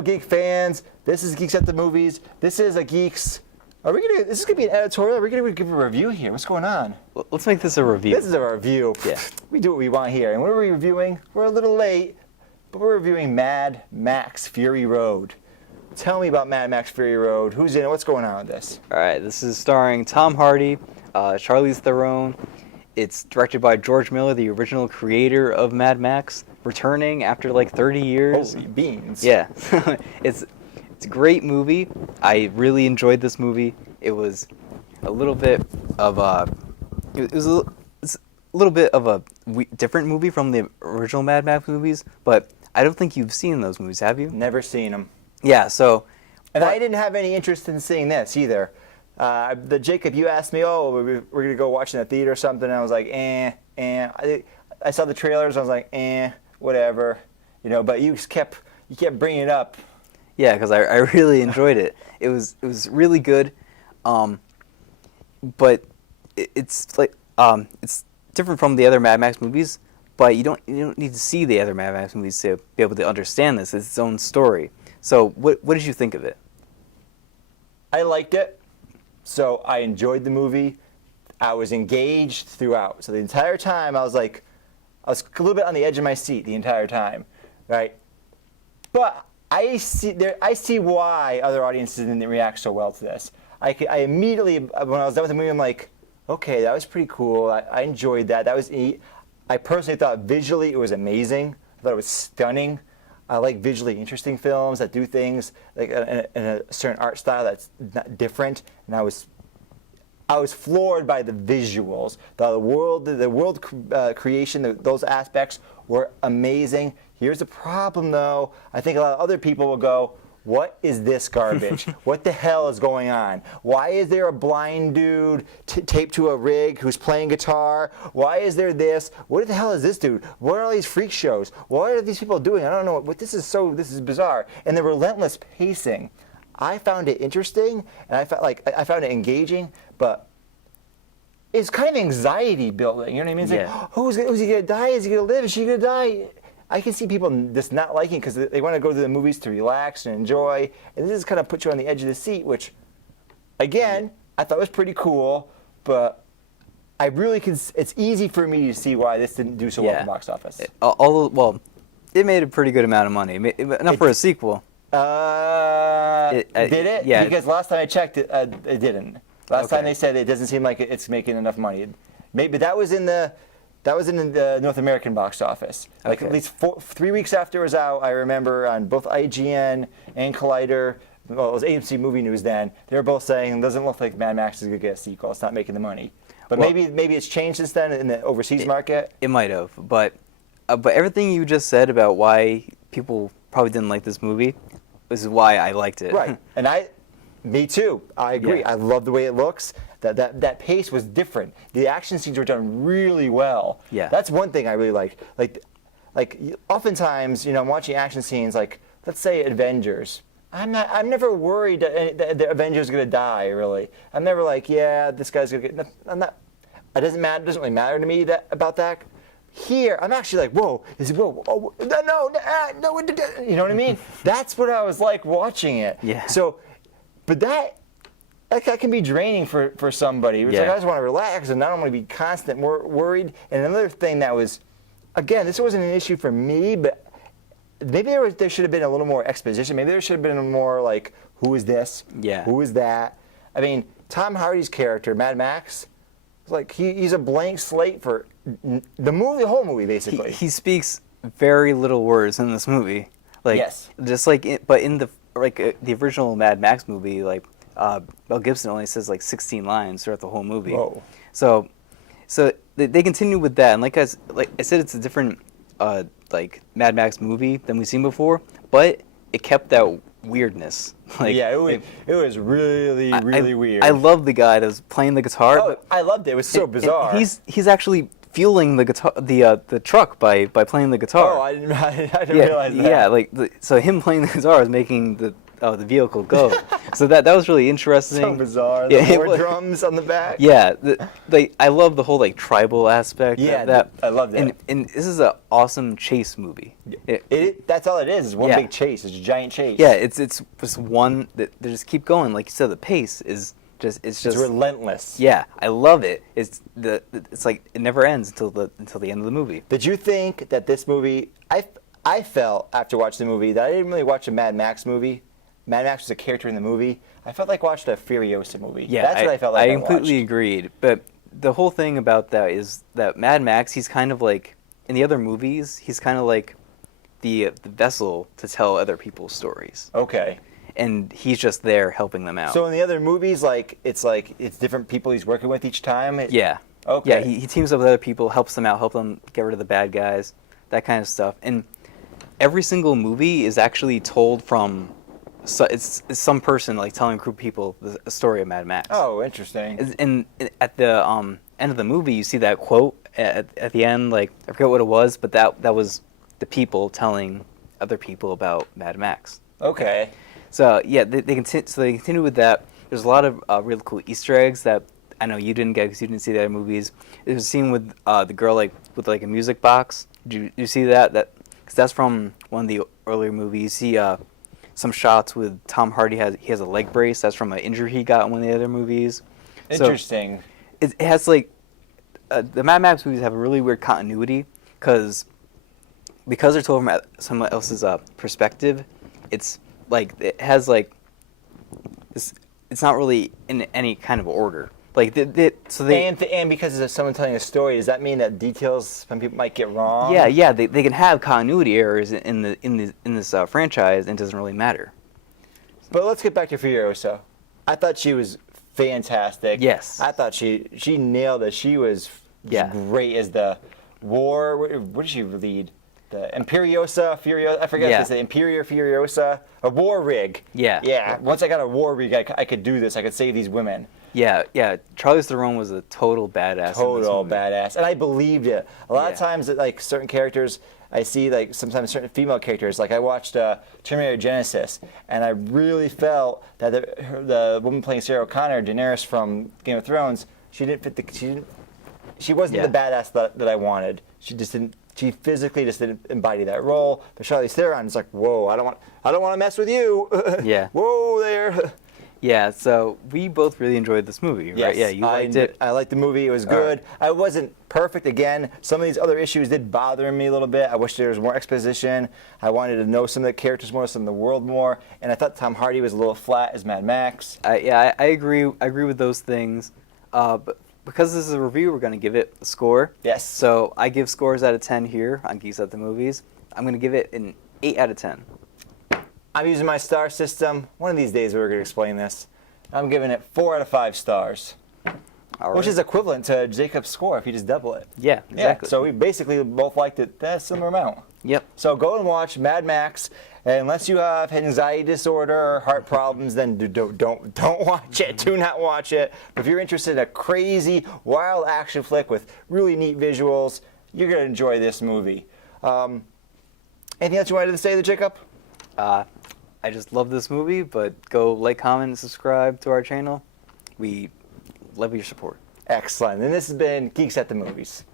Hello, geek fans. This is Geeks at the Movies. This is a Geeks. This is gonna be an editorial. Are we gonna give a review here? What's going on? Let's make this a review. This is a review. Yeah. We do what we want here. And what are we reviewing? We're a little late, but we're reviewing Mad Max Fury Road. Tell me about Mad Max Fury Road. Who's in it? What's going on with this? All right, this is starring Tom Hardy, Charlize Theron. It's directed by George Miller, the original creator of Mad Max, returning after like 30 years. Holy beans. Yeah. It's a great movie. I really enjoyed this movie. It was a little bit of a different movie from the original Mad Max movies, but I don't think you've seen those movies, have you? Never seen them. Yeah, so... And I didn't have any interest in seeing this either. Jacob, you asked me, we're going to go watch in the theater or something, and I was like, I saw the trailers, I was like, whatever. You know, but you kept bringing it up. Yeah, because I really enjoyed it. It was really good, but it's like it's different from the other Mad Max movies. But you don't need to see the other Mad Max movies to be able to understand this. It's its own story. So what did you think of it? I liked it. So I enjoyed the movie. I was engaged throughout. So the entire time I was a little bit on the edge of my seat the entire time, right? But I see why other audiences didn't react so well to this. I immediately, when I was done with the movie, I'm like, okay, that was pretty cool. I enjoyed that. I personally thought visually it was amazing. I thought it was stunning. I like visually interesting films that do things like in a certain art style that's not different. And I was floored by the visuals, the world creation. Those aspects were amazing. Here's the problem, though. I think a lot of other people will go, "What is this garbage? What the hell is going on? Why is there a blind dude taped to a rig who's playing guitar? Why is there this? What the hell is this dude? What are all these freak shows? What are these people doing? I don't know. This is bizarre." And the relentless pacing. I found it interesting, and I found it engaging, but it's kind of anxiety building. You know what I mean? It's like, who's he gonna die? Is he gonna live? Is she gonna die? I can see people just not liking it because they want to go to the movies to relax and enjoy, and this just kind of puts you on the edge of the seat, which, again, I thought was pretty cool, but I really it's easy for me to see why this didn't do so well at the box office. It made a pretty good amount of money, enough for a sequel. Did it? Yeah. Because last time I checked, it didn't. Last time they said it doesn't seem like it's making enough money. Maybe that was in the North American box office. Like at least 3 weeks after it was out, I remember on both IGN and Collider, well, it was AMC Movie News then, they were both saying it doesn't look like Mad Max is going to get a sequel. It's not making the money. But maybe it's changed since then in the overseas market. It might have. But everything you just said about why people probably didn't like this movie is why I liked it. Right. And me too. I agree. Yeah. I love the way it looks. That pace was different. The action scenes were done really well. Yeah. That's one thing I really liked. Like oftentimes, I'm watching action scenes like, let's say Avengers. I'm never worried that the Avengers are gonna die. Really, I'm never like, yeah, this guy's gonna get. I'm not. It doesn't matter. It doesn't really matter to me about that. Here, I'm actually like, whoa, no, you know what I mean? That's what I was like watching it. Yeah. So, but that can be draining for somebody. It's like, I just want to relax and I don't want to be constant worried. And another thing that was, again, this wasn't an issue for me, but maybe there should have been a little more exposition. Maybe there should have been more like, who is this? Yeah. Who is that? I mean, Tom Hardy's character, Mad Max, like he's a blank slate for the whole movie, basically. He speaks very little words in this movie. Like, yes. Just like, but in the original Mad Max movie, like Mel Gibson only says like 16 lines throughout the whole movie. Whoa. So they continue with that, and like I said, it's a different like Mad Max movie than we've seen before, but it kept that weirdness. Like, yeah, it was really weird. I love the guy that was playing the guitar. Oh, but I loved it. It was so bizarre. He's actually fueling the guitar, the truck by playing the guitar. Oh, I didn't realize that. Yeah, like so him playing the guitar is making the the vehicle go. So that was really interesting. So bizarre. Yeah, The it war was- drums on the back. Yeah, I love the whole like tribal aspect. Yeah, of that. I love that. And this is an awesome chase movie. That's all it is one Yeah. big chase. It's a giant chase. Yeah, it's just one that they just keep going. Like you said, the pace is just It's relentless. yeah, I love it. It's like it never ends until the end of the movie. Did you think that this movie? I felt after watching the movie that I didn't really watch a Mad Max movie. Mad Max was a character in the movie. I felt like watching a Furiosa movie. Yeah, That's what I felt like. I completely watched. agreed. But the whole thing about that is that Mad Max, he's kind of like in the other movies, he's kind of like the vessel to tell other people's stories, Okay. and he's just there helping them out. So in the other movies, it's different people he's working with each time. Yeah. Okay. Yeah, he teams up with other people, helps them out, help them get rid of the bad guys, that kind of stuff. And every single movie is actually told from it's some person like telling a group of people the story of Mad Max. Oh, interesting. And at the end of the movie, you see that quote at the end. Like I forget what it was, but that was the people telling other people about Mad Max. Okay. So yeah, they continue with that. There's a lot of really cool Easter eggs that I know you didn't get because you didn't see the other movies. There's a scene with the girl with a music box. Did you see that? Because that's from one of the earlier movies. You see some shots with Tom Hardy he has a leg brace. That's from an injury he got in one of the other movies. Interesting. So it has like the Mad Max movies have a really weird continuity because they're told from someone else's perspective. It's like it has like this. It's not really in any kind of order. Like and because it's someone telling a story, does that mean that details some people might get wrong? Yeah. They can have continuity errors in this franchise, and it doesn't really matter. But let's get back to Furiosa. I thought she was fantastic. Yes. I thought she nailed it. She was great as the war. What did she lead? The Imperiosa, Furiosa. I forget if it's the Imperia Furiosa. A war rig. Yeah. Yeah. Once I got a war rig, I could do this. I could save these women. Yeah. Charlize Theron was a total badass. Total badass, and I believed it. A lot of Yeah. times, like certain characters, I see like sometimes certain female characters. Like I watched Terminator Genesis, and I really felt that the woman playing Sarah Connor, Daenerys from Game of Thrones, she wasn't the badass that I wanted. She just didn't. She physically just didn't embody that role. But Charlize Theron is like, whoa, I don't want to mess with you. Yeah. Whoa there. Yeah, so we both really enjoyed this movie, right? Yes, Yeah, you liked it. I liked the movie. It was good. I wasn't perfect. Again, some of these other issues did bother me a little bit. I wish there was more exposition. I wanted to know some of the characters more, some of the world more. And I thought Tom Hardy was a little flat as Mad Max. I agree. I agree with those things. But because this is a review, we're going to give it a score. Yes. So I give scores out of 10 here on Geeks at the Movies. I'm going to give it an 8 out of 10. I'm using my star system. One of these days we're going to explain this. I'm giving it 4 out of 5 stars, All which right. is equivalent to Jacob's score if you just double it. Yeah, exactly. Yeah, so we basically both liked it that similar amount. Yep. So go and watch Mad Max. And unless you have anxiety disorder or heart problems, then don't watch it. Do not watch it. But if you're interested in a crazy, wild action flick with really neat visuals, you're going to enjoy this movie. Anything else you wanted to say there, Jacob? I just love this movie, but go like, comment, and subscribe to our channel. We love your support. Excellent. And this has been Geeks at the Movies.